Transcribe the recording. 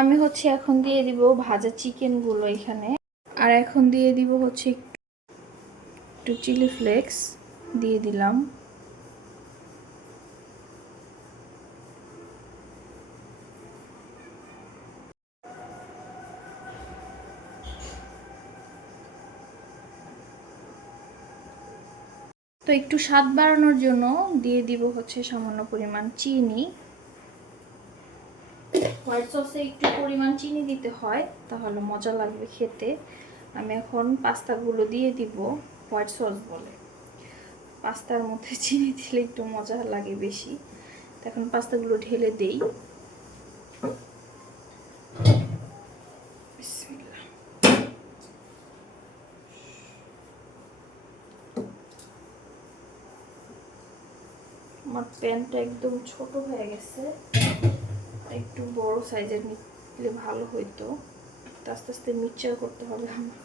আমি হচ্ছে এখন দিয়ে দিব ভাজা চিকেনগুলো এখানে, আর এখন দিয়ে দিব হচ্ছে একটু চিলি ফ্লেক্স দিয়ে দিলাম। তো একটু স্বাদ বাড়ানোর জন্য দিয়ে দিব হচ্ছে সামান্য পরিমাণ চিনি। হোয়াইট সসে একটু পরিমাণ চিনি দিতে হয়, তাহলে মজা লাগবে খেতে। আমি এখন পাস্তাগুলো দিয়ে দিব। হোয়াইট সস বলে, পাস্তার মধ্যে চিনি দিলে একটু মজা লাগে বেশি। তো এখন পাস্তাগুলো ঢেলে দেই। আমার প্যানটা একদম ছোট হয়ে গেছে, একটু বড় সাইজের নিলে ভালো হইতো। আস্তে আস্তে মিক্সচার করতে হবে আমার।